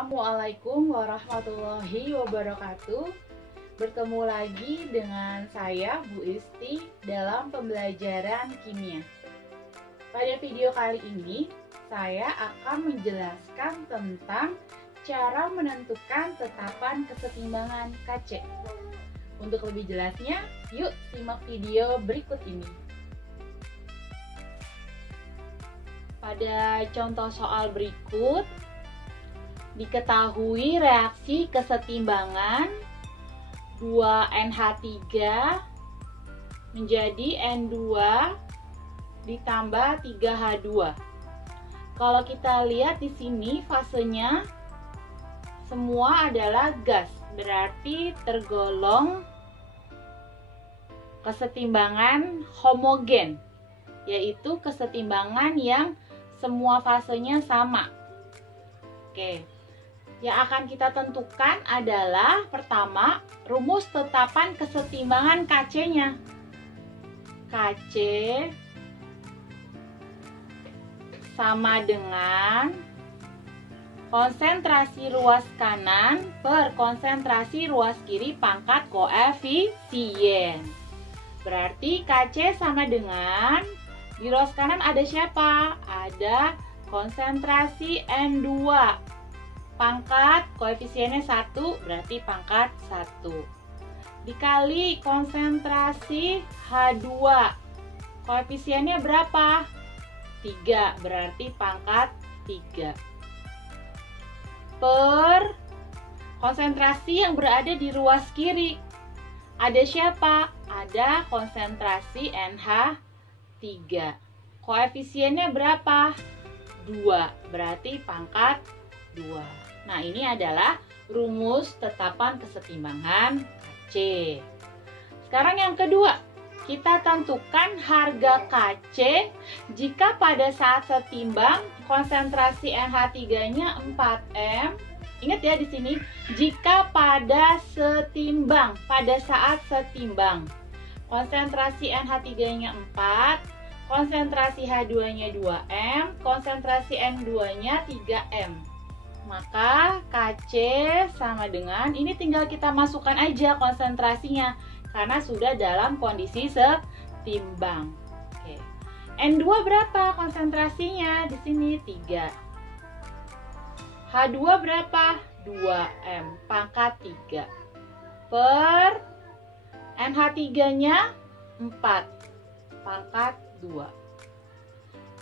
Assalamualaikum warahmatullahi wabarakatuh. Bertemu lagi dengan saya Bu Isti dalam pembelajaran kimia. Pada video kali ini saya akan menjelaskan tentang cara menentukan tetapan kesetimbangan Kc. Untuk lebih jelasnya, yuk simak video berikut ini. Pada contoh soal berikut, diketahui reaksi kesetimbangan 2NH3 menjadi N2 ditambah 3H2. Kalau kita lihat di sini fasenya semua adalah gas, berarti tergolong kesetimbangan homogen, yaitu kesetimbangan yang semua fasenya sama. Oke, yang akan kita tentukan adalah pertama, rumus tetapan kesetimbangan Kc-nya. Kc sama dengan konsentrasi ruas kanan per konsentrasi ruas kiri pangkat koefisien. Berarti Kc sama dengan, di ruas kanan ada siapa? Ada konsentrasi N2. Pangkat koefisiennya 1, berarti pangkat 1. Dikali konsentrasi H2. Koefisiennya berapa? 3, berarti pangkat 3. Per konsentrasi yang berada di ruas kiri. Ada siapa? Ada konsentrasi NH3. Koefisiennya berapa? 2, berarti pangkat 2. Nah, ini adalah rumus tetapan kesetimbangan Kc. Sekarang yang kedua, kita tentukan harga Kc jika pada saat setimbang konsentrasi NH3-nya 4M. Ingat ya di sini, jika pada setimbang, pada saat setimbang. Konsentrasi NH3-nya 4, konsentrasi H2-nya 2M, konsentrasi N2-nya 3M. Maka Kc sama dengan, ini tinggal kita masukkan aja konsentrasinya karena sudah dalam kondisi setimbang. Oke. N2 berapa konsentrasinya? Di sini 3. H2 berapa? 2M pangkat 3 per NH3-nya 4 pangkat 2.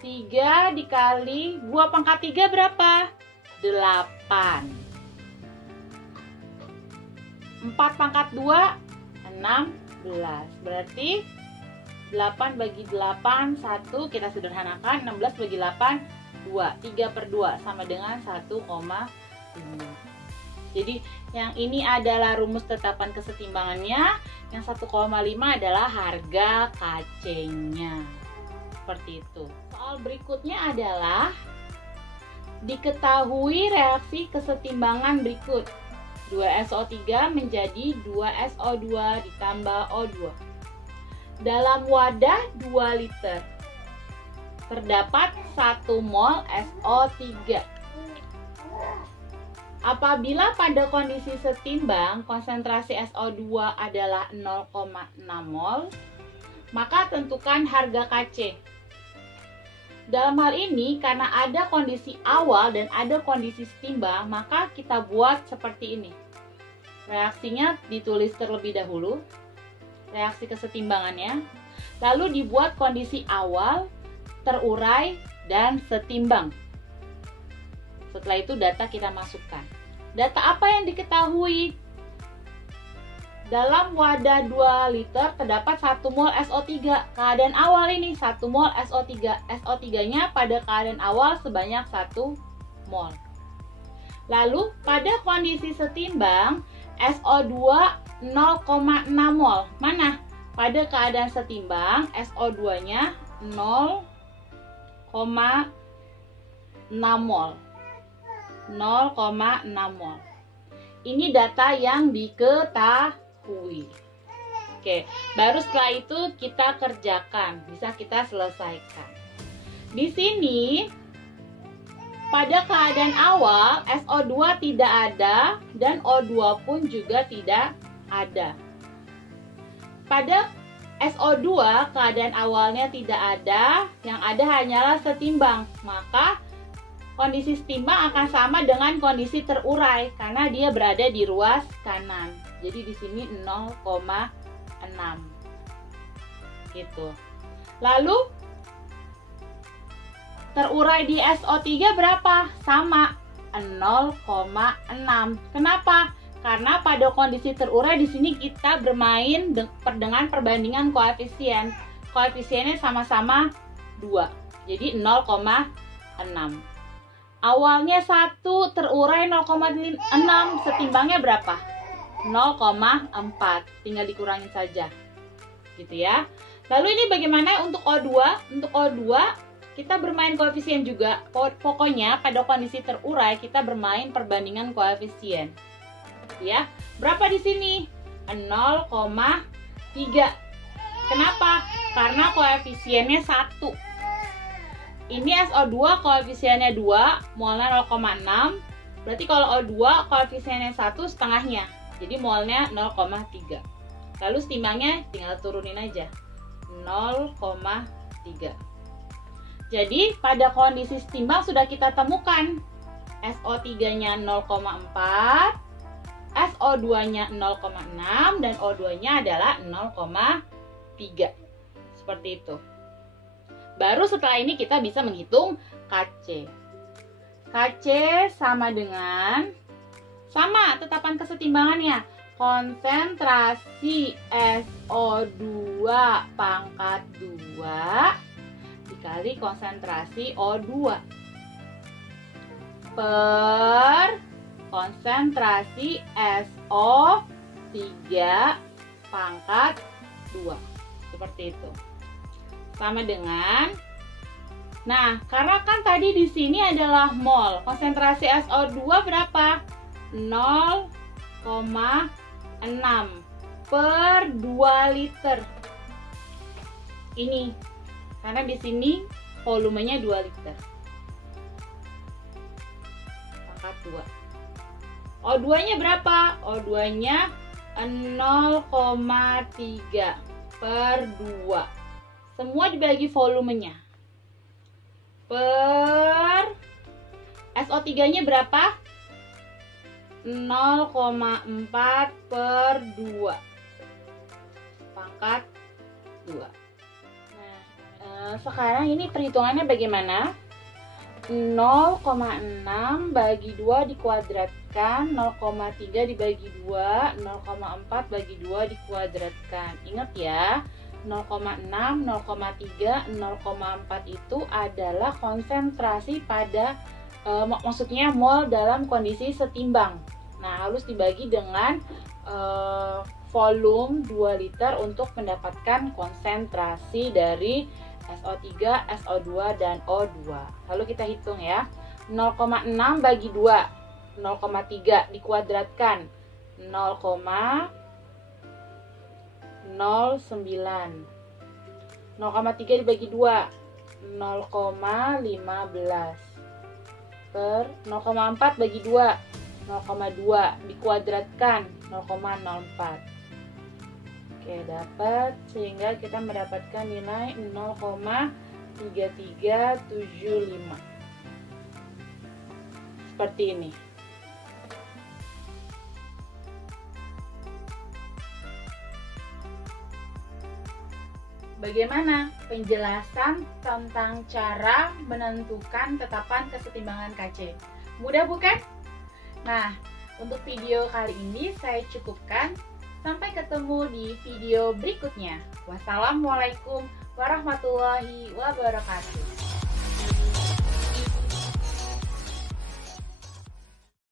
3 dikali 2 pangkat 3 berapa? 8. 4 pangkat 2, 16. Berarti 8 bagi 8, 1. Kita sederhanakan, 16 bagi 8, 2. 3 per 2 sama dengan 1,5. Jadi yang ini adalah rumus tetapan kesetimbangannya. Yang 1,5 adalah harga Kc-nya. Seperti itu. Soal berikutnya adalah diketahui reaksi kesetimbangan berikut. 2SO3 menjadi 2SO2 ditambah O2. Dalam wadah 2 liter terdapat 1 mol SO3. Apabila pada kondisi setimbang konsentrasi SO2 adalah 0,6 mol, maka tentukan harga Kc. Dalam hal ini, karena ada kondisi awal dan ada kondisi setimbang, maka kita buat seperti ini. Reaksinya ditulis terlebih dahulu, reaksi kesetimbangannya, lalu dibuat kondisi awal, terurai, dan setimbang. Setelah itu data kita masukkan. Data apa yang diketahui? Dalam wadah 2 liter terdapat 1 mol SO3. Keadaan awal ini 1 mol SO3. SO3-nya pada keadaan awal sebanyak 1 mol. Lalu pada kondisi setimbang SO2 0,6 mol. Mana? Pada keadaan setimbang SO2-nya 0,6 mol. 0,6 mol. Ini data yang diketahui. Oke, baru setelah itu kita kerjakan, bisa kita selesaikan. Di sini pada keadaan awal SO2 tidak ada dan O2 pun juga tidak ada. Pada SO2 keadaan awalnya tidak ada, yang ada hanyalah setimbang. Maka kondisi setimbang akan sama dengan kondisi terurai karena dia berada di ruas kanan. Jadi di sini 0,6 gitu. Lalu terurai di SO3 berapa? Sama, 0,6. Kenapa? Karena pada kondisi terurai di sini kita bermain dengan perbandingan koefisien. Koefisiennya sama-sama 2. Jadi 0,6. Awalnya 1, terurai 0,6. Setimbangnya berapa? 0,4. Tinggal dikurangin saja. Gitu ya. Lalu ini bagaimana untuk O2? Untuk O2 kita bermain koefisien juga. Pokoknya pada kondisi terurai kita bermain perbandingan koefisien. Ya, berapa di sini? 0,3. Kenapa? Karena koefisiennya 1. Ini SO2 koefisiennya 2, molnya 0,6. Berarti kalau O2 koefisiennya 1 setengahnya. Jadi molnya 0,3. Lalu setimbangnya tinggal turunin aja. 0,3. Jadi pada kondisi setimbang sudah kita temukan SO3-nya 0,4, SO2-nya 0,6, dan O2-nya adalah 0,3. Seperti itu. Baru setelah ini kita bisa menghitung KC. KC sama dengan, sama tetapan kesetimbangannya, konsentrasi SO2 pangkat 2 dikali konsentrasi O2 per konsentrasi SO3 pangkat 2. Seperti itu. Sama dengan, nah karena kan tadi di sini adalah mol, konsentrasi SO2 berapa? 0,6 per 2 liter. Ini karena di sini volumenya 2 liter. Pangkat 2. O2-nya berapa? O2-nya 0,3 per 2. Semua dibagi volumenya. Per SO3-nya berapa? 0,4 per 2. Pangkat 2. Sekarang ini perhitungannya bagaimana? 0,6 bagi 2 dikuadratkan, 0,3 dibagi 2, 0,4 bagi 2 dikuadratkan. Ingat ya, 0,6, 0,3, 0,4 itu adalah konsentrasi pada, maksudnya mol dalam kondisi setimbang. Nah, harus dibagi dengan volume 2 liter untuk mendapatkan konsentrasi dari SO3, SO2, dan O2. Lalu kita hitung ya. 0,6 bagi 2, 0,3 dikuadratkan, 0,09. 0,3 dibagi 2, 0,15 per 0,4 bagi 2, 0,2 dikuadratkan, 0,04. Oke, dapat, sehingga kita mendapatkan nilai 0,3375. Seperti ini. Bagaimana penjelasan tentang cara menentukan tetapan kesetimbangan KC? Mudah bukan? Nah, untuk video kali ini saya cukupkan. Sampai ketemu di video berikutnya. Wassalamualaikum warahmatullahi wabarakatuh.